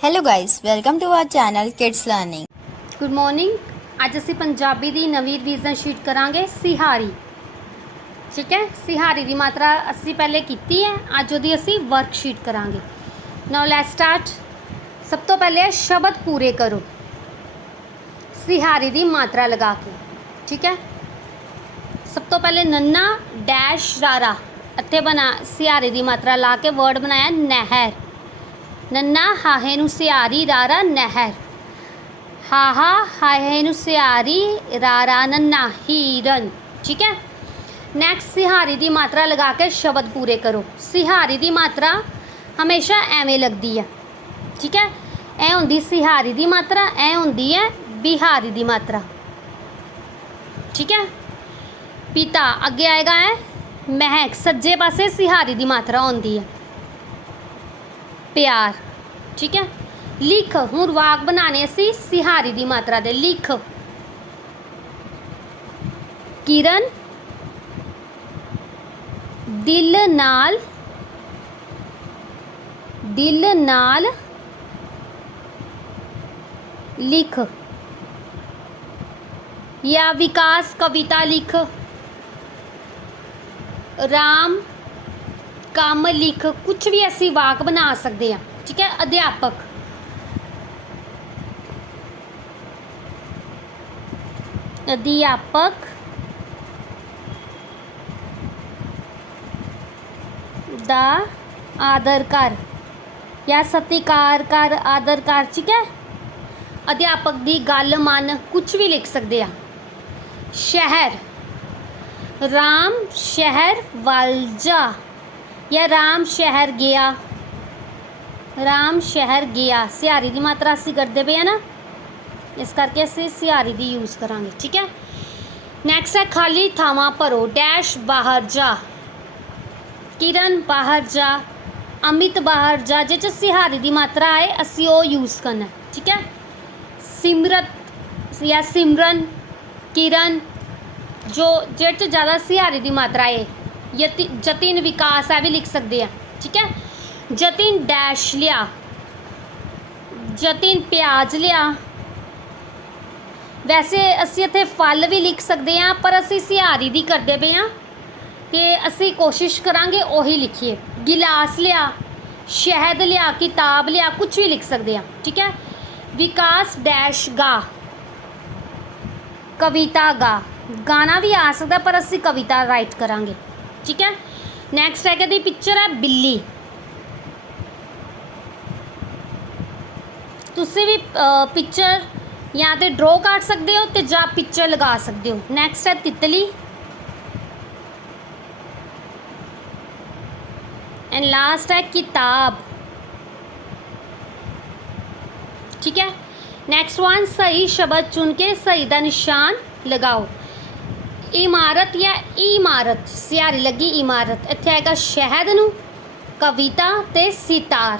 Hello guys, welcome to our channel kids learning good morning ਅੱਜ ਅਸੀਂ ਪੰਜਾਬੀ ਦੀ ਨਵੀਂ revision sheet ਕਰਾਂਗੇ ਸਿਹਾਰੀ। ਠੀਕ ਹੈ? ਸਿਹਾਰੀ ਦੀ ਮਾਤਰਾ ਅਸੀਂ ਪਹਿਲੇ ਕੀਤੀ ਹੈ ਅੱਜ ਉਹਦੀ ਅਸੀਂ ਵਰਕਸ਼ੀਟ ਕਰਾਂਗੇ। ਨਾਓ ਲੈਟਸ ਸਟਾਰਟ ਸਭ ਤੋਂ ਪਹਿਲੇ ਸ਼ਬਦ ਪੂਰੇ ਕਰੋ। ਸਿਹਾਰੀ ਦੀ ਮਾਤਰਾ ਲਗਾ ਕੇ ਠੀਕ ਹੈ? ਸਭ ਤੋਂ ਪਹਿਲੇ ਨੰਨਾ ਡੈਸ਼ ਰਾਰਾ। ਇੱਥੇ ਬਣਾ ਸਿਹਾਰੀ ਦੀ ਮਾਤਰਾ ਲਾ ਕੇ ਵਰਡ ਬਣਾਇਆ ਨਹਿਰ। ਨੰਨਾ ਹਾਹੇ ਨੂੰ ਸਿਹਾਰੀ ਰਾਰਾ ਨਹਿਰ ਹਾਹਾ ਹਾਹੇ ਨੂੰ ਸਿਹਾਰੀ ਰਾਰਾ ਨੰਨਾ ਹੀਰਨ ਠੀਕ ਹੈ ਨੈਕਸਟ ਸਿਹਾਰੀ ਦੀ ਮਾਤਰਾ ਲਗਾ ਕੇ ਸ਼ਬਦ ਪੂਰੇ ਕਰੋ ਸਿਹਾਰੀ ਦੀ ਮਾਤਰਾ ਹਮੇਸ਼ਾ ਐਵੇਂ ਲੱਗਦੀ ਹੈ ਠੀਕ ਹੈ ਇਹ ਹੁੰਦੀ ਸਿਹਾਰੀ ਦੀ ਮਾਤਰਾ ਇਹ ਹੁੰਦੀ ਹੈ ਬਿਹਾਰੀ ਦੀ ਮਾਤਰਾ ਠੀਕ ਹੈ ਪਿਤਾ ਅੱਗੇ ਆਏਗਾ ਹੈ ਮਹਿਕ ਸੱਜੇ ਪਾਸੇ ਸਿਹਾਰੀ ਦੀ ਮਾਤਰਾ ਹੁੰਦੀ ਹੈ ਪਿਆਰ। ਠੀਕ ਹੈ? ਲਿਖ। ਹੁਣ ਵਾਕ ਬਣਾਣੇ ਸੀ ਸਿਹਾਰੀ ਦੀ ਮਾਤਰਾ ਦੇ। ਲਿਖ। ਦਿਲ ਨਾਲ ਦਿਲ ਨਾਲ ਲਿਖ। ਜਾਂ ਵਿਕਾਸ ਕਵਿਤਾ ਲਿਖ। ਰਾਮ ਕੰਮ, ਲਿਖ ਕੁਝ ਵੀ ਅਸੀਂ ਵਾਕ ਬਣਾ ਸਕਦੇ ਹਾਂ, ਠੀਕ ਹੈ, ਅਧਿਆਪਕ। ਅਧਿਆਪਕ। ਦਾ ਆਦਰ ਕਰ, ਜਾਂ ਸਤਿਕਾਰ ਕਰ, ਆਦਰ ਕਰ, ਠੀਕ ਹੈ। ਅਧਿਆਪਕ ਦੀ ਗੱਲ, ਮੰਨ ਕੁਝ ਵੀ ਲਿਖ ਸਕਦੇ ਆ ਸ਼ਹਿਰ। ਰਾਮ ਸ਼ਹਿਰ ਵੱਲ ਜਾ ਜਾਂ ਰਾਮ ਸ਼ਹਿਰ ਗਿਆ। ਰਾਮ ਸ਼ਹਿਰ ਗਿਆ। ਸਿਹਾਰੀ ਦੀ ਮਾਤਰਾ ਅਸੀਂ ਕਰਦੇ ਪਏ ਆ ਨਾ। ਇਸ ਕਰਕੇ ਅਸੀਂ ਸਿਹਾਰੀ ਦੀ ਯੂਜ਼ ਕਰਾਂਗੇ, ਠੀਕ ਹੈ? ਨੈਕਸਟ ਹੈ ਖਾਲੀ ਥਾਵਾਂ ਭਰੋ ਡੈਸ਼ ਬਾਹਰ ਜਾ। ਕਿਰਨ ਬਾਹਰ ਜਾ, ਅਮਿਤ ਬਾਹਰ ਜਾ ਜੇ ਚ ਸਿਹਾਰੀ ਦੀ ਮਾਤਰਾ ਆਏ, ਅਸੀਂ ਉਹ ਯੂਜ਼ ਕਰਨਾ, ਠੀਕ ਹੈ? ਸਿਮਰਤ ਜਾਂ ਸਿਮਰਨ, ਕਿਰਨ, ਜੋ ਜਿਹੜੇ ਚ ਜ਼ਿਆਦਾ ਸਿਹਾਰੀ ਦੀ ਮਾਤਰਾ ਹੈ ਯਤੀ ਜਤਿਨ ਵਿਕਾਸ ਹੈ ਵੀ ਲਿਖ ਸਕਦੇ ਆ ਠੀਕ ਹੈ ਜਤਿਨ ਡੈਸ਼ ਲਿਆ ਜਤਿਨ ਪਿਆਜ਼ ਲਿਆ ਵੈਸੇ ਅਸੀਂ ਇੱਥੇ ਫਲ ਵੀ ਲਿਖ ਸਕਦੇ ਹਾਂ ਪਰ ਅਸੀਂ ਸਿਹਾਰੀ ਦੀ ਕਰਦੇ ਪਏ ਹਾਂ ਤੇ ਅਸੀਂ ਕੋਸ਼ਿਸ਼ ਕਰਾਂਗੇ ਉਹੀ ਲਿਖੀਏ ਗਿਲਾਸ ਲਿਆ ਸ਼ਹਿਦ ਲਿਆ ਕਿਤਾਬ ਲਿਆ ਕੁਝ ਵੀ ਲਿਖ ਸਕਦੇ ਹਾਂ ਠੀਕ ਹੈ ਵਿਕਾਸ ਡੈਸ਼ ਗਾ ਕਵਿਤਾ ਗਾ ਗਾਣਾ ਵੀ ਆ ਸਕਦਾ ਪਰ ਅਸੀਂ ਕਵਿਤਾ ਰਾਈਟ ਕਰਾਂਗੇ ਠੀਕ ਹੈ? ਨੈਕਸਟ ਹੈ ਕਿ ਪਿਕਚਰ ਹੈ ਬਿੱਲੀ। ਤੁਸੀਂ ਵੀ ਪਿਕਚਰ ਜਾਂ ਤੇ ਡਰਾ ਕਰ ਸਕਦੇ ਹੋ ਤੇ ਜਾਂ ਪਿਕਚਰ ਲਗਾ ਸਕਦੇ ਹੋ। ਨੈਕਸਟ ਹੈ ਤਿਤਲੀ। ਐਂਡ ਲਾਸਟ ਹੈ ਕਿਤਾਬ। ਠੀਕ ਹੈ? ਨੈਕਸਟ ਵਨ ਸਹੀ ਸ਼ਬਦ ਚੁਣ ਕੇ ਸਹੀ ਦਾ ਨਿਸ਼ਾਨ ਲਗਾਓ। ਇਮਾਰਤ ਜਾਂ ਇਮਾਰਤ, ਸਿਆਰੀ ਲੱਗੀ ਇਮਾਰਤ। ਇੱਥੇ ਆਏਗਾ ਸ਼ਹਿਦ ਨੂੰ, ਕਵਿਤਾ ਤੇ ਸਿਤਾਰ।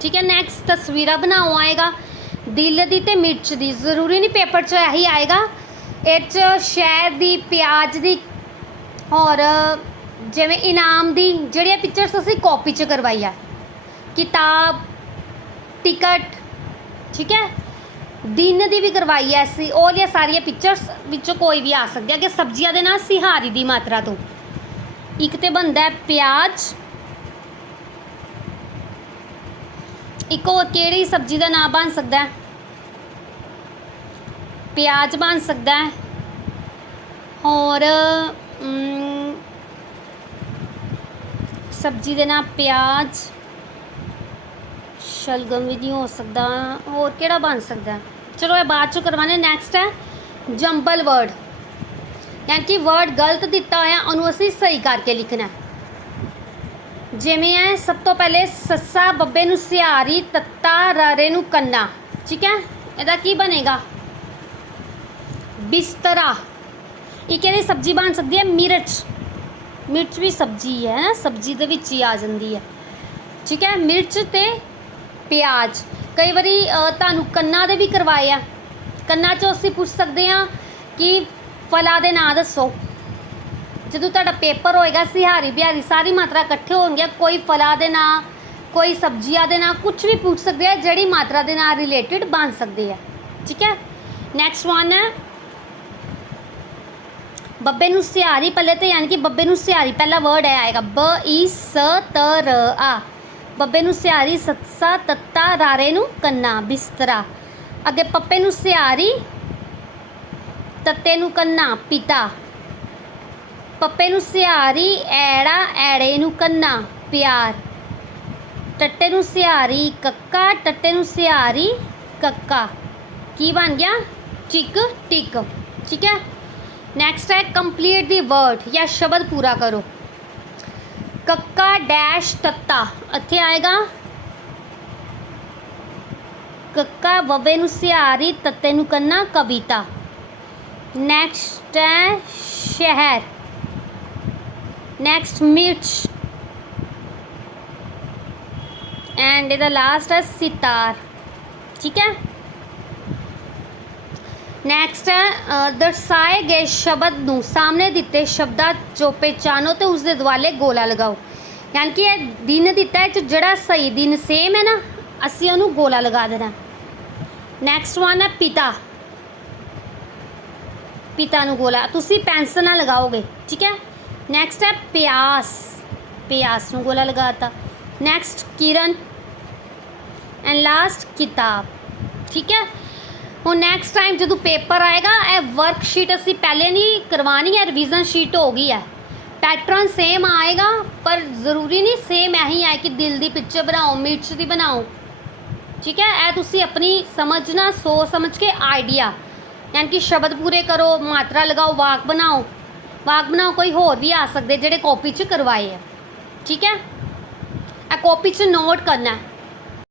ਠੀਕ ਹੈ ਨੈਕਸਟ ਤਸਵੀਰਾਂ ਬਣਾਉ ਆਏਗਾ। ਦਿਲ ਦੀ ਤੇ ਮਿਰਚ ਦੀ, ਜ਼ਰੂਰੀ ਨਹੀਂ ਪੇਪਰ 'ਚ ਇਹੀ ਆਏਗਾ। ਇਹ 'ਚ ਸ਼ਹਿਦ ਦੀ, ਪਿਆਜ਼ ਦੀ ਔਰ ਜਿਵੇਂ ਇਨਾਮ ਦੀ, ਜਿਹੜੀਆਂ ਪਿਕਚਰਸ ਅਸੀਂ ਕਾਪੀ 'ਚ ਕਰਵਾਈ ਆ। ਕਿਤਾਬ ਟਿਕਟ ਠੀਕ ਹੈ। ਦਿਨ ਦੀ ਵੀ ਕਰਵਾਈ ਐ ਅਸੀਂ, ਉਹ ਦੀਆਂ ਸਾਰੀਆਂ ਪਿਕਚਰਸ ਵਿੱਚੋਂ ਕੋਈ ਵੀ ਆ ਸਕਦੀ ਹੈ ਕਿ ਸਬਜ਼ੀਆਂ ਦੇ ਨਾਲ ਸਿਹਾਰੀ ਦੀ ਮਾਤਰਾ ਤੋਂ। ਇੱਕ ਤੇ ਬਣਦਾ ਪਿਆਜ਼। ਇੱਕ ਹੋਰ ਕਿਹੜੀ ਸਬਜ਼ੀ ਦਾ ਨਾਮ ਬਣ ਸਕਦਾ ਹੈ ਪਿਆਜ਼ ਬਣ ਸਕਦਾ ਹੈ ਹੋਰ ਸਬਜ਼ੀ ਦੇ ਨਾਲ ਪਿਆਜ਼। ਸ਼ਲਗਮ ਵੀ ਨਹੀਂ ਹੋ ਸਕਦਾ। ਹੋਰ ਕਿਹੜਾ ਬਣ ਸਕਦਾ ਚਲੋ ਇਹ ਬਾਅਦ ਚੋਂ ਕਰਵਾਣੇ ਨੈਕਸਟ ਹੈ ਜੰਬਲ ਵਰਡ ਯਾਨੀ ਕਿ ਵਰਡ ਗਲਤ ਦਿੱਤਾ ਹੋਇਆ, ਉਹਨੂੰ ਅਸੀਂ ਸਹੀ ਕਰਕੇ ਲਿਖਣਾ ਜਿਵੇਂ ਹੈ, ਸਭ ਤੋਂ ਪਹਿਲੇ ਸੱਸਾ ਬੱਬੇ ਨੂੰ ਸਿਆਰੀ ਤੱਤਾ ਰਾਰੇ ਨੂੰ ਕੰਨਾ। ਠੀਕ ਹੈ? ਇਹਦਾ ਕੀ ਬਣੇਗਾ? ਬਿਸਤਰਾ। ਇੱਕ ਇਹਦੀ ਸਬਜ਼ੀ ਬਣ ਸਕਦੀ ਹੈ? ਮਿਰਚ। ਮਿਰਚ ਵੀ ਸਬਜ਼ੀ ਹੈ ਨਾ ਸਬਜ਼ੀ ਦੇ ਵਿੱਚ ਹੀ ਆ ਜਾਂਦੀ ਹੈ। ਠੀਕ ਹੈ? ਮਿਰਚ ਤੇ ਪਿਆਜ਼। ਕਈ ਵਾਰੀ ਤੁਹਾਨੂੰ ਕੰਨਾਂ ਦੇ ਵੀ ਕਰਵਾਏ ਆ। ਕੰਨਾਂ 'ਚੋਂ ਅਸੀਂ ਪੁੱਛ ਸਕਦੇ ਹਾਂ ਕਿ ਫਲਾਂ ਦੇ ਨਾਂ ਦੱਸੋ। ਜਦੋਂ ਤੁਹਾਡਾ ਪੇਪਰ ਹੋਏਗਾ, ਸਿਹਾਰੀ ਬਿਹਾਰੀ ਸਾਰੀ ਮਾਤਰਾ ਇਕੱਠੇ ਹੋਣਗੇ ਕੋਈ ਫਲਾਂ ਦੇ ਨਾਂ, ਕੋਈ ਸਬਜ਼ੀਆਂ ਦੇ ਨਾਂ ਕੁਝ ਵੀ ਪੁੱਛ ਸਕਦੇ ਆ, ਜਿਹੜੀ ਮਾਤਰਾ ਦੇ ਨਾਲ ਰਿਲੇਟਡ ਬਣ ਸਕਦੇ ਆ। ਠੀਕ ਹੈ? ਨੈਕਸਟ ਵਨ ਹੈ। ਬੱਬੇ ਨੂੰ ਸਿਹਾਰੀ ਪਹਿਲੇ ਤੇ, ਯਾਨੀ ਕਿ ਬੱਬੇ ਨੂੰ ਸਿਹਾਰੀ ਪਹਿਲਾ ਵਰਡ ਹੈ ਆਏਗਾ। ਬ, ਈ, ਸ, ਤ, ਰ, ਆ। ਬੱਬੇ ਨੂੰ ਸਿਆਰੀ ਸੱਸਾ ਤੱਤਾ ਰਾਰੇ ਨੂੰ ਕੰਨਾ ਬਿਸਤਰਾ। ਅੱਗੇ ਪੱਪੇ ਨੂੰ ਸਿਆਰੀ, ਤੱਤੇ ਨੂੰ ਕੰਨਾ ਪਿਤਾ। ਪੱਪੇ ਨੂੰ ਸਿਆਰੀ, ਐੜਾ, ਐੜੇ ਨੂੰ ਕੰਨਾ ਪਿਆਰ। ਟੱਟੇ ਨੂੰ ਸਿਆਰੀ, ਕੱਕਾ, ਟੱਟੇ ਨੂੰ ਸਿਆਰੀ, ਕੱਕਾ। ਕੀ ਬਣ ਗਿਆ? ਚਿਕ, ਟਿਕ। ਠੀਕ ਹੈ? ਨੈਕਸਟ ਹੈ ਕੰਪਲੀਟ ਦੀ ਵਰਡ ਜਾਂ ਸ਼ਬਦ ਪੂਰਾ ਕਰੋ। ਕੱਕਾ ਡੈਸ਼ ਤੱਤਾ। ਇੱਥੇ ਆਏਗਾ। ਕੱਕਾ ਵਵੇ ਨੂੰ ਸਿਹਾਰੀ, ਤੱਤੇ ਨੂੰ ਕੰਨਾ, ਕਵਿਤਾ। ਨੈਕਸਟ ਹੈ ਸ਼ਹਿਰ। ਨੈਕਸਟ ਮਿਰਚ। ਐਂਡ ਇਹਦਾ ਲਾਸਟ ਹੈ ਸਿਤਾਰ। ਠੀਕ ਹੈ? ਨੈਕਸਟ ਹੈ ਦਰਸਾਏ ਗਏ ਸ਼ਬਦ ਨੂੰ ਸਾਹਮਣੇ ਦਿੱਤੇ ਸ਼ਬਦਾਂ ਚੋਂ ਪਹਿਚਾਨੋ ਤੇ ਉਸ ਦੇ ਦੁਆਲੇ ਗੋਲਾ ਲਗਾਓ। ਯਾਨੀ ਕਿ ਇਹ ਦਿਨ ਦਿੱਤਾ ਹੈ ਜਿਹੜਾ ਸਹੀ ਦਿਨ ਸੇਮ ਹੈ ਨਾ, ਅਸੀਂ ਉਹਨੂੰ ਗੋਲਾ ਲਗਾ ਦੇਣਾ। ਨੈਕਸਟ ਵਨ ਹੈ ਪਿਤਾ। ਪਿਤਾ ਨੂੰ ਗੋਲਾ। ਤੁਸੀਂ ਪੈਨਸਲ ਨਾਲ ਲਗਾਓਗੇ, ਠੀਕ ਹੈ? ਨੈਕਸਟ ਹੈ ਪਿਆਸ। ਪਿਆਸ ਨੂੰ ਗੋਲਾ ਲਗਾਤਾ। ਨੈਕਸਟ ਕਿਰਨ। ਐਂਡ ਲਾਸਟ ਕਿਤਾਬ, ਠੀਕ ਹੈ? ਹੁਣ ਨੈਕਸਟ ਟਾਈਮ ਜਦੋਂ ਪੇਪਰ ਆਏਗਾ, ਇਹ ਵਰਕਸ਼ੀਟ ਅਸੀਂ ਪਹਿਲੇ ਨਹੀਂ ਕਰਵਾਣੀ ਹੈ ਰਿਵੀਜ਼ਨ ਸ਼ੀਟ ਹੋ ਗਈ ਹੈ। ਪੈਟਰਨ ਸੇਮ ਆਏਗਾ, ਪਰ ਜ਼ਰੂਰੀ ਨਹੀਂ ਸੇਮ ਇਹੀ ਹੈ ਕਿ ਦਿਲ ਦੀ ਪਿਕਚਰ ਬਣਾਓ, ਮਿਰਚ ਦੀ ਬਣਾਓ। ਠੀਕ ਹੈ? ਇਹ ਤੁਸੀਂ ਆਪਣੀ ਸਮਝਣਾ, ਸੋਚ ਸਮਝ ਕੇ ਆਈਡੀਆ ਯਾਨੀ ਕਿ ਸ਼ਬਦ ਪੂਰੇ ਕਰੋ, ਮਾਤਰਾ ਲਗਾਓ, ਵਾਕ ਬਣਾਓ। ਵਾਕ ਬਣਾਓ, ਕੋਈ ਹੋਰ ਵੀ ਆ ਸਕਦੇ ਜਿਹੜੇ ਕਾਪੀ 'ਚ ਕਰਵਾਏ ਆ। ਠੀਕ ਹੈ? ਇਹ ਕਾਪੀ 'ਚ ਨੋਟ ਕਰਨਾ। ਹੈ